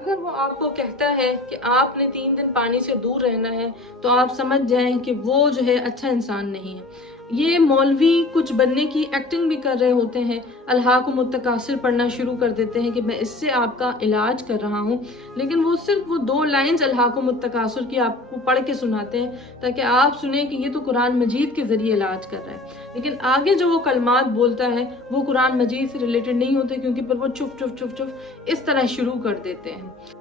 اگر وہ آپ کو کہتا ہے کہ آپ نے 3 دن پانی سے دور رہنا ہے تو آپ سمجھ جائیں کہ وہ جو ہے اچھا انسان نہیں ہے۔ یہ مولوی کچھ بننے کی ایکٹنگ بھی کر رہے ہوتے ہیں، الحاق متکاثر پڑھنا شروع کر دیتے ہیں کہ میں اس سے آپ کا علاج کر رہا ہوں، لیکن وہ صرف وہ 2 لائنز الحاق متکاثر کی آپ کو پڑھ کے سناتے ہیں تاکہ آپ سنیں کہ یہ تو قرآن مجید کے ذریعے علاج کر رہا ہے، لیکن آگے جو وہ کلمات بولتا ہے وہ قرآن مجید سے ریلیٹڈ نہیں ہوتے، کیونکہ پھر وہ چف چف چف چف اس طرح شروع کر دیتے ہیں۔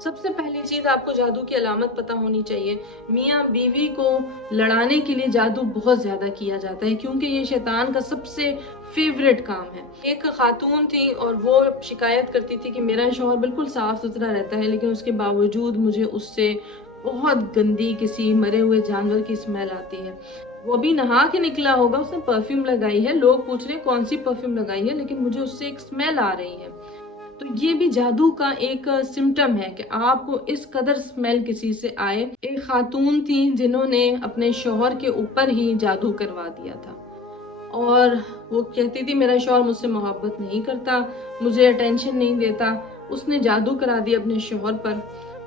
سب سے پہلی چیز آپ کو جادو کی علامت پتہ ہونی چاہیے۔ میاں بیوی کو لڑانے کے لیے جادو بہت زیادہ کیا جاتا ہے، کیونکہ یہ شیطان کا سب سے فیوریٹ کام ہے۔ ایک خاتون تھی اور وہ شکایت کرتی تھی کہ میرا شوہر بالکل صاف ستھرا رہتا ہے، لیکن اس کے باوجود مجھے اس سے بہت گندی کسی مرے ہوئے جانور کی اسمیل آتی ہے۔ وہ بھی نہا کے نکلا ہوگا، اس نے پرفیوم لگائی ہے، لوگ پوچھ رہے ہیں کون سی پرفیوم لگائی ہے، لیکن مجھے اس سے ایک اسمیل آ رہی ہے۔ تو یہ بھی جادو کا ایک سمٹم ہے کہ آپ کو اس قدر اسمیل کسی سے آئے۔ ایک خاتون تھی جنہوں نے اپنے شوہر کے اوپر ہی جادو کروا دیا تھا، اور وہ کہتی تھی میرا شوہر مجھ سے محبت نہیں کرتا، مجھے اٹینشن نہیں دیتا۔ اس نے جادو کرا دیا اپنے شوہر پر۔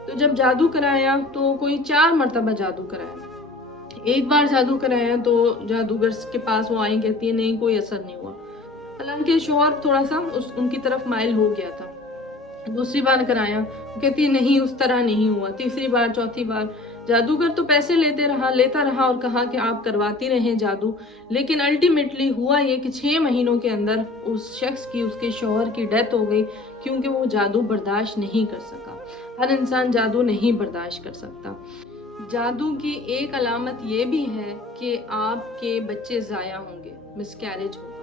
تو جب جادو کرایا تو کوئی 4 مرتبہ جادو کرایا۔ ایک بار جادو کرایا تو جادوگر کے پاس وہ آئی، کہتی ہے نہیں کوئی اثر نہیں ہوا، حالانکہ شوہر تھوڑا سا ان کی طرف مائل ہو گیا تھا۔ دوسری بار کرایا، کہتی ہے نہیں اس طرح نہیں ہوا۔ تیسری بار، چوتھی بار، جادوگر تو پیسے لیتا رہا اور کہا کہ آپ کرواتی رہیں جادو، لیکن الٹیمیٹلی ہوا یہ کہ 6 مہینوں کے اندر اس شخص کی، اس کے شوہر کی ڈیتھ ہو گئی، کیونکہ وہ جادو برداشت نہیں کر سکا۔ ہر انسان جادو نہیں برداشت کر سکتا۔ جادو کی ایک علامت یہ بھی ہے کہ آپ کے بچے ضائع ہوں گے، مس کیریج ہوگا۔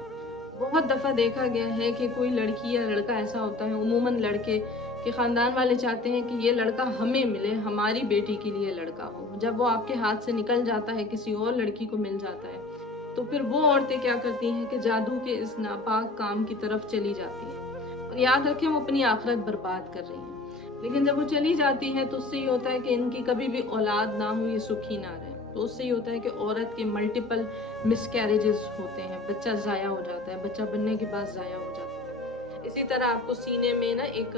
بہت دفعہ دیکھا گیا ہے کہ کوئی لڑکی یا لڑکا ایسا ہوتا ہے، عموماً لڑکے کہ خاندان والے چاہتے ہیں کہ یہ لڑکا ہمیں ملے، ہماری بیٹی کے لیے لڑکا ہو۔ جب وہ آپ کے ہاتھ سے نکل جاتا ہے، کسی اور لڑکی کو مل جاتا ہے، تو پھر وہ عورتیں کیا کرتی ہیں کہ جادو کے اس ناپاک کام کی طرف چلی جاتی ہیں، اور یاد رکھیں وہ اپنی آخرت برباد کر رہی ہیں۔ لیکن جب وہ چلی جاتی ہے تو اس سے یہ ہوتا ہے کہ ان کی کبھی بھی اولاد نہ ہو، یہ سکھی نہ رہے۔ تو اس سے یہ ہوتا ہے کہ عورت کے ملٹیپل مس کیریجز ہوتے ہیں، بچہ ضائع ہو جاتا ہے، بچہ بننے کے بعد ضائع ہو جاتا ہے۔ اسی طرح آپ کو سینے میں نا ایک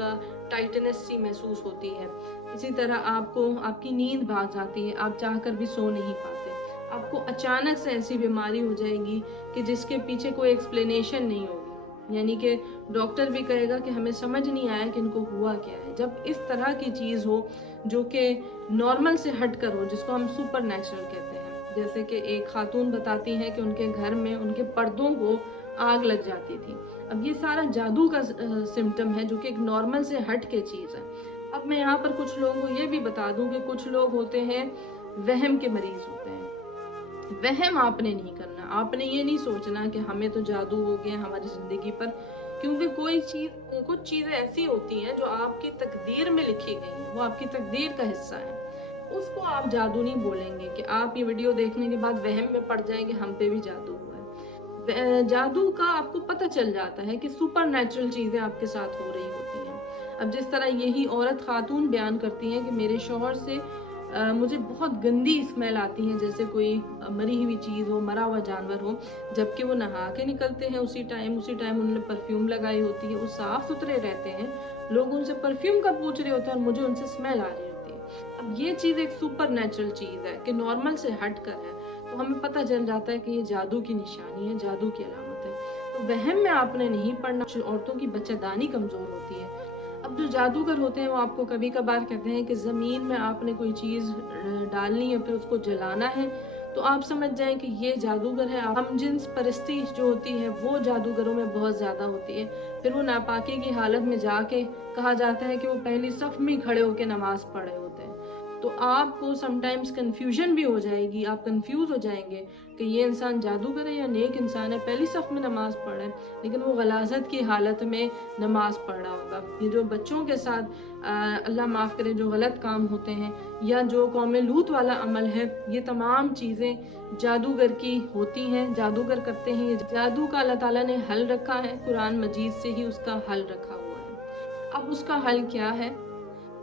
ٹائٹنس سی محسوس ہوتی ہے، اسی طرح آپ کو آپ کی نیند بھاگ جاتی ہے، آپ چاہ کر بھی سو نہیں پاتے، آپ کو اچانک سے ایسی بیماری ہو جائے گی کہ جس کے پیچھے کوئی ایکسپلینیشن نہیں ہوگی، یعنی کہ ڈاکٹر بھی کہے گا کہ ہمیں سمجھ نہیں آیا کہ ان کو ہوا کیا ہے۔ جب اس طرح کی چیز ہو جو کہ نارمل سے ہٹ کر ہو، جس کو ہم سپر نیچرل کہتے ہیں، جیسے کہ ایک خاتون بتاتی ہے کہ ان کے گھر میں ان کے پردوں کو آگ لگ جاتی تھی۔ اب یہ سارا جادو کا سمٹم ہے جو کہ ایک نارمل سے ہٹ کے چیز ہے۔ اب میں یہاں پر کچھ لوگوں کو یہ بھی بتا دوں کہ کچھ لوگ ہوتے ہیں وہم کے مریض ہوتے ہیں۔ وہم آپ نے نہیں کرنا، آپ نے یہ نہیں سوچنا کہ ہمیں تو جادو ہو گیا ہماری زندگی پر، کیونکہ کچھ چیزیں ایسی ہوتی ہیں جو آپ کی تقدیر میں لکھی گئی ہیں، وہ آپ کی تقدیر کا حصہ ہے، اس کو آپ جادو نہیں بولیں گے کہ آپ یہ ویڈیو دیکھنے کے بعد وہم میں پڑ جائیں کہ ہم پہ بھی جادو ہوا ہے۔ جادو کا آپ کو پتہ چل جاتا ہے کہ سپر نیچرل چیزیں آپ کے ساتھ ہو رہی ہوتی ہیں۔ اب جس طرح یہی عورت خاتون بیان کرتی ہیں کہ میرے شوہر سے مجھے بہت گندی اسمیل آتی ہے، جیسے کوئی مری ہوئی چیز ہو، مرا ہوا جانور ہو، جبکہ وہ نہا کے نکلتے ہیں اسی ٹائم انہوں نے پرفیوم لگائی ہوتی ہے، وہ صاف ستھرے رہتے ہیں، لوگ ان سے پرفیوم کا پوچھ رہے ہوتے ہیں اور مجھے ان سے اسمیل آ رہی ہوتی ہے۔ اب یہ چیز ایک سپر نیچرل چیز ہے کہ نارمل سے ہٹ کر ہے، تو ہمیں پتہ چل جاتا ہے کہ یہ جادو کی نشانی ہے، جادو کی علامت ہے۔ تو وہم میں آپ نے نہیں پڑنا۔ عورتوں کی بچہ دانی کمزور ہوتی ہے۔ اب جو جادوگر ہوتے ہیں وہ آپ کو کبھی کبھار کہتے ہیں کہ زمین میں آپ نے کوئی چیز ڈالنی ہے، پھر اس کو جلانا ہے، تو آپ سمجھ جائیں کہ یہ جادوگر ہے۔ ہم جنس پرستی جو ہوتی ہے وہ جادوگروں میں بہت زیادہ ہوتی ہے۔ پھر وہ ناپاکی کی حالت میں جا کے کہا جاتا ہے کہ وہ پہلی صف میں کھڑے ہو کے نماز پڑھ رہے ہوتے ہیں۔ تو آپ کو سم ٹائمز کنفیوژن بھی ہو جائے گی، آپ کنفیوز ہو جائیں گے کہ یہ انسان جادوگر ہے یا نیک انسان ہے، پہلی صف میں نماز پڑھ رہا ہے لیکن وہ غلاظت کی حالت میں نماز پڑھ رہا ہوگا۔ یہ جو بچوں کے ساتھ اللہ معاف کرے جو غلط کام ہوتے ہیں یا جو قوم لوط والا عمل ہے، یہ تمام چیزیں جادوگر کی ہوتی ہیں، جادوگر کرتے ہیں۔ یہ جادو کا اللہ تعالیٰ نے حل رکھا ہے، قرآن مجید سے ہی اس کا حل رکھا ہوا ہے۔ اب اس کا حل کیا ہے؟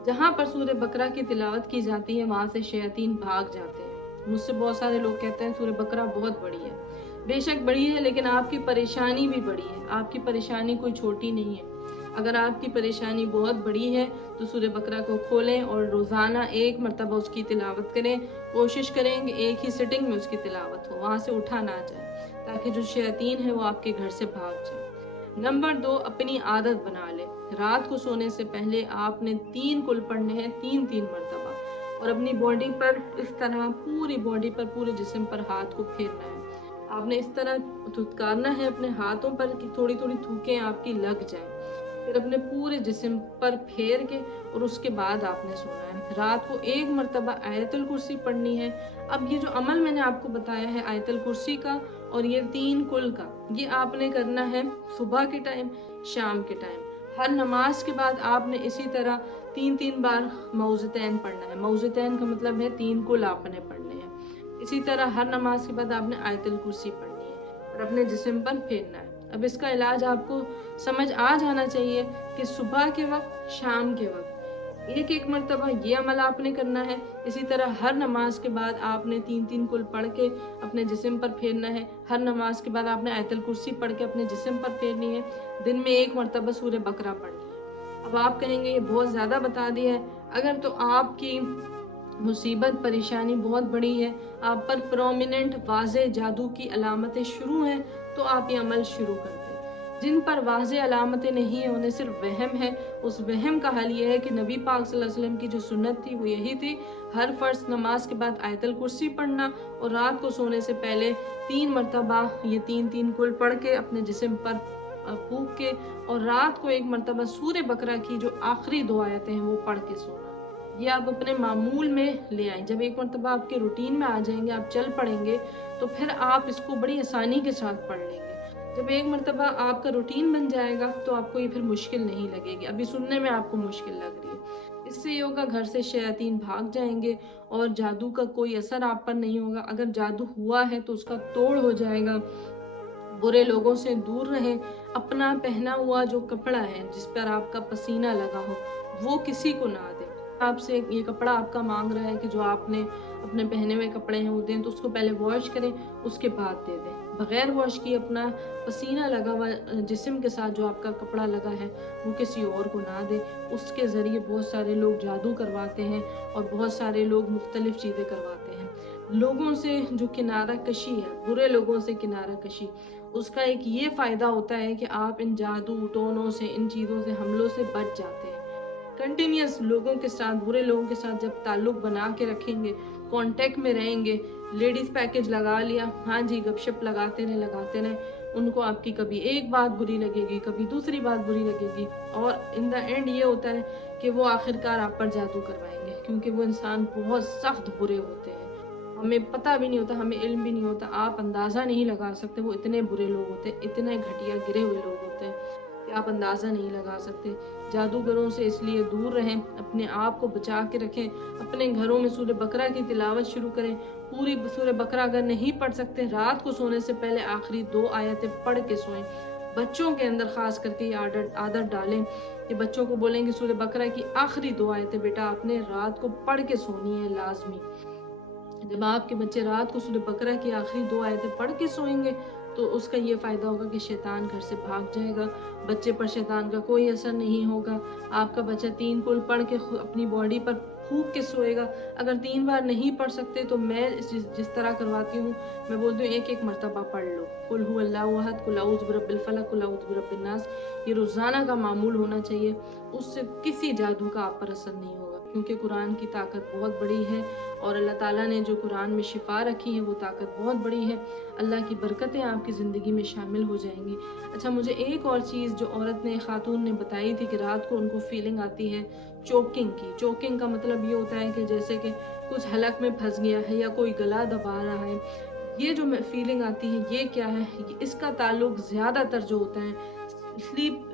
جہاں پر سورہ بقرہ کی تلاوت کی جاتی ہے وہاں سے شیاطین بھاگ جاتے ہیں۔ مجھ سے بہت سارے لوگ کہتے ہیں سورہ بقرہ بہت بڑی ہے۔ بے شک بڑی ہے، لیکن آپ کی پریشانی بھی بڑی ہے، آپ کی پریشانی کوئی چھوٹی نہیں ہے۔ اگر آپ کی پریشانی بہت بڑی ہے تو سورہ بقرہ کو کھولیں اور روزانہ ایک مرتبہ اس کی تلاوت کریں. کوشش کریں کہ ایک ہی سٹنگ میں اس کی تلاوت ہو، وہاں سے اٹھا نہ جائے، تاکہ جو شیاطین ہے وہ آپ کے گھر سے بھاگ جائے. نمبر 2، اپنی عادت بنا لیں. رات کو سونے سے پہلے آپ نے 3 کل پڑھنے ہیں، 3 مرتبہ، اور اپنی باڈی پر اس طرح پوری باڈی پر، پورے جسم پر ہاتھ کو پھیرنا ہے. آپ نے اس طرح تھتکارنا ہے اپنے ہاتھوں پر کہ تھوڑی تھوڑی تھوکیں آپ کی لگ جائیں. پھر اپنے پورے جسم پر پھیر کے اور اس کے بعد آپ نے سونا ہے. رات کو 1 مرتبہ آیت الکرسی پڑھنی ہے. اب یہ جو عمل میں نے آپ کو بتایا ہے آیت الکرسی کا اور یہ 3 کل کا، یہ آپ نے کرنا ہے صبح کے ٹائم، شام کے ٹائم. ہر نماز کے بعد آپ نے اسی طرح 3 بار معوذتین پڑھنا ہے. معوذتین کا مطلب ہے 3 کل آپ نے پڑھنے ہیں. اسی طرح ہر نماز کے بعد آپ نے آیت الکرسی پڑھنی ہے اور اپنے جسم پر پھیرنا ہے. اب اس کا علاج آپ کو سمجھ آ جانا چاہیے کہ صبح کے وقت، شام کے وقت 1 مرتبہ یہ عمل آپ نے کرنا ہے. اسی طرح ہر نماز کے بعد آپ نے 3 کل پڑھ کے اپنے جسم پر پھیرنا ہے. ہر نماز کے بعد آپ نے آیت الکرسی پڑھ کے اپنے جسم پر پھیرنی ہے. دن میں 1 مرتبہ سورہ بقرہ پڑھنی ہے. اب آپ کہیں گے یہ بہت زیادہ بتا دیا ہے. اگر تو آپ کی مصیبت، پریشانی بہت بڑی ہے، آپ پر پرومیننٹ واضح جادو کی علامتیں شروع ہیں، تو آپ یہ عمل شروع کر دیں. جن پر واضح علامتیں نہیں ہیں، انہیں صرف وہم ہے. اس وہم کا حل یہ ہے کہ نبی پاک صلی اللہ علیہ وسلم کی جو سنت تھی وہ یہی تھی، ہر فرض نماز کے بعد آیت الکرسی پڑھنا اور رات کو سونے سے پہلے 3 مرتبہ یہ 3 کل پڑھ کے اپنے جسم پر پھونک کے، اور رات کو 1 مرتبہ سورہ بقرہ کی جو آخری 2 آیتیں ہیں وہ پڑھ کے سونا. یہ آپ اپنے معمول میں لے آئیں. جب 1 مرتبہ آپ کے روٹین میں آ جائیں گے، آپ چل پڑیں گے، تو پھر آپ اس کو بڑی آسانی کے ساتھ پڑھ لیں گے. جب 1 مرتبہ آپ کا روٹین بن جائے گا تو آپ کو یہ پھر مشکل نہیں لگے گی. ابھی سننے میں آپ کو مشکل لگ رہی ہے. اس سے یہ ہوگا گھر سے شیاطین بھاگ جائیں گے اور جادو کا کوئی اثر آپ پر نہیں ہوگا. اگر جادو ہوا ہے تو اس کا توڑ ہو جائے گا. برے لوگوں سے دور رہیں. اپنا پہنا ہوا جو کپڑا ہے جس پر آپ کا پسینہ لگا ہو وہ کسی کو نہ دیں. آپ سے یہ کپڑا آپ کا مانگ رہا ہے کہ جو آپ نے اپنے پہنے ہوئے کپڑے ہیں وہ دیں، تو اس کو پہلے واش کریں، اس کے بعد دے دیں. بغیر واش کیے اپنا پسینہ لگا ہوا جسم کے ساتھ جو آپ کا کپڑا لگا ہے وہ کسی اور کو نہ دیں. اس کے ذریعے بہت سارے لوگ جادو کرواتے ہیں اور بہت سارے لوگ مختلف چیزیں کرواتے ہیں. لوگوں سے جو کنارہ کشی ہے، برے لوگوں سے کنارہ کشی، اس کا ایک یہ فائدہ ہوتا ہے کہ آپ ان جادو ٹونوں سے، ان چیزوں سے، حملوں سے بچ جاتے ہیں. کنٹینیوس لوگوں کے ساتھ، برے لوگوں کے ساتھ جب تعلق بنا کے رکھیں گے، کانٹیکٹ میں رہیں گے، لیڈیز پیکج لگا لیا، ہاں جی گپ شپ لگاتے رہیں، ان کو آپ کی کبھی ایک بات بری لگے گی، کبھی دوسری بات بری لگے گی، اور ان دا اینڈ یہ ہوتا ہے کہ وہ آخرکار آپ پر جادو کروائیں گے، کیونکہ وہ انسان بہت سخت برے ہوتے ہیں. ہمیں پتہ بھی نہیں ہوتا، ہمیں علم بھی نہیں ہوتا، آپ اندازہ نہیں لگا سکتے وہ اتنے برے لوگ ہوتے ہیں، اتنے گھٹیا گرے ہوئے لوگ ہوتے ہیں کہ آپ اندازہ نہیں لگا سکتے. جادوگروں سے اس لیے دور رہیں، اپنے آپ کو بچا کے رکھیں. اپنے گھروں میں سورہ بقرہ کی تلاوت شروع کریں. پوری سورہ بقرہ اگر نہیں پڑھ سکتے، رات کو سونے سے پہلے آخری 2 آیتیں پڑھ کے سوئیں. بچوں کے اندر خاص کر کے یہ عادت ڈالیں کہ بچوں کو بولیں کہ سورہ بقرہ کی آخری 2 آیتیں بیٹا آپ نے رات کو پڑھ کے سونی ہے لازمی. جب آپ کے بچے رات کو سورہ بقرہ کی آخری 2 آیتیں پڑھ کے سوئیں گے تو اس کا یہ فائدہ ہوگا کہ شیطان گھر سے بھاگ جائے گا. بچے پر شیطان کا کوئی اثر نہیں ہوگا. آپ کا بچہ 3 کل پڑھ کے اپنی باڈی پر پھونک کے سوئے گا. اگر 3 بار نہیں پڑھ سکتے تو میں جس طرح کرواتی ہوں، میں بولتی ہوں 1 مرتبہ پڑھ لو، قل هو اللہ احد، قل اعوذ برب الفلق، قل اعوذ برب الناس. یہ روزانہ کا معمول ہونا چاہیے. اس سے کسی جادو کا آپ پر اثر نہیں ہوگا، کیونکہ قرآن کی طاقت بہت بڑی ہے اور اللہ تعالیٰ نے جو قرآن میں شفا رکھی ہے وہ طاقت بہت بڑی ہے. اللہ کی برکتیں آپ کی زندگی میں شامل ہو جائیں گی. اچھا، مجھے ایک اور چیز جو خاتون نے بتائی تھی کہ رات کو ان کو فیلنگ آتی ہے چوکنگ کی. چوکنگ کا مطلب یہ ہوتا ہے کہ جیسے کہ کچھ حلق میں پھنس گیا ہے یا کوئی گلا دبا رہا ہے. یہ جو فیلنگ آتی ہے یہ کیا ہے؟ اس کا تعلق زیادہ تر جو ہوتا ہے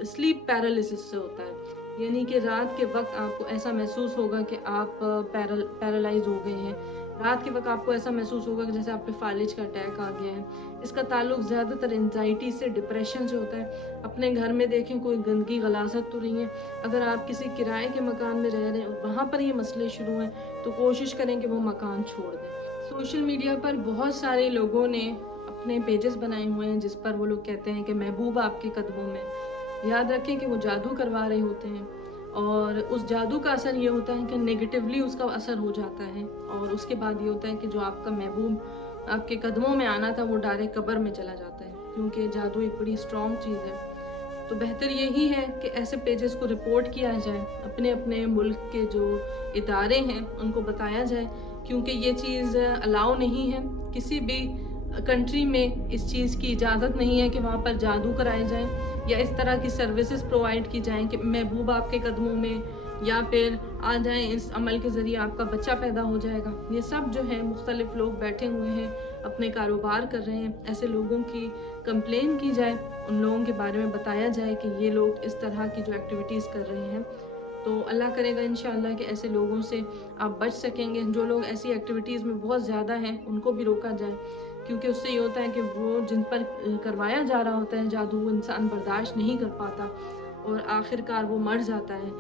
سلیپ پیرالیسس سے ہوتا ہے. یعنی کہ رات کے وقت آپ کو ایسا محسوس ہوگا کہ آپ پیرالائز ہو گئے ہیں. رات کے وقت آپ کو ایسا محسوس ہوگا کہ جیسے آپ پہ فالج کا اٹیک آ گیا ہے. اس کا تعلق زیادہ تر انزائٹی سے، ڈپریشن سے ہوتا ہے. اپنے گھر میں دیکھیں کوئی گندگی غلاظت تو نہیں ہے. اگر آپ کسی کرائے کے مکان میں رہ رہے ہیں اور وہاں پر یہ مسئلے شروع ہیں تو کوشش کریں کہ وہ مکان چھوڑ دیں. سوشل میڈیا پر بہت سارے لوگوں نے اپنے پیجز بنائے ہوئے ہیں جس پر وہ لوگ کہتے ہیں کہ محبوب آپ کے قدموں میں. یاد رکھیں کہ وہ جادو کروا رہے ہوتے ہیں، اور اس جادو کا اثر یہ ہوتا ہے کہ نیگیٹیولی اس کا اثر ہو جاتا ہے، اور اس کے بعد یہ ہوتا ہے کہ جو آپ کا محبوب آپ کے قدموں میں آنا تھا وہ ڈائریکٹ قبر میں چلا جاتا ہے، کیونکہ جادو ایک بڑی اسٹرانگ چیز ہے۔ تو بہتر یہی ہے کہ ایسے پیجز کو رپورٹ کیا جائے، اپنے اپنے ملک کے جو ادارے ہیں ان کو بتایا جائے، کیونکہ یہ چیز الاؤ نہیں ہے، کسی بھی کنٹری میں اس چیز کی اجازت نہیں ہے کہ وہاں پر جادو کرائے جائیں یا اس طرح کی سروسز پرووائڈ کی جائیں کہ محبوب آپ کے قدموں میں یا پھر آ جائیں، اس عمل کے ذریعے آپ کا بچہ پیدا ہو جائے گا۔ یہ سب جو ہے مختلف لوگ بیٹھے ہوئے ہیں، اپنے کاروبار کر رہے ہیں، ایسے لوگوں کی کمپلین کی جائے، ان لوگوں کے بارے میں بتایا جائے کہ یہ لوگ اس طرح کی جو ایکٹیویٹیز کر رہے ہیں۔ تو اللہ کرے گا انشاءاللہ کہ ایسے لوگوں سے آپ بچ سکیں گے۔ جو لوگ ایسی ایکٹیویٹیز میں بہت زیادہ ہیں ان کو بھی روکا جائے، کیونکہ اس سے یہ ہوتا ہے کہ وہ جن پر کروایا جا رہا ہوتا ہے جادو، وہ انسان برداشت نہیں کر پاتا اور آخر کار وہ مر جاتا ہے۔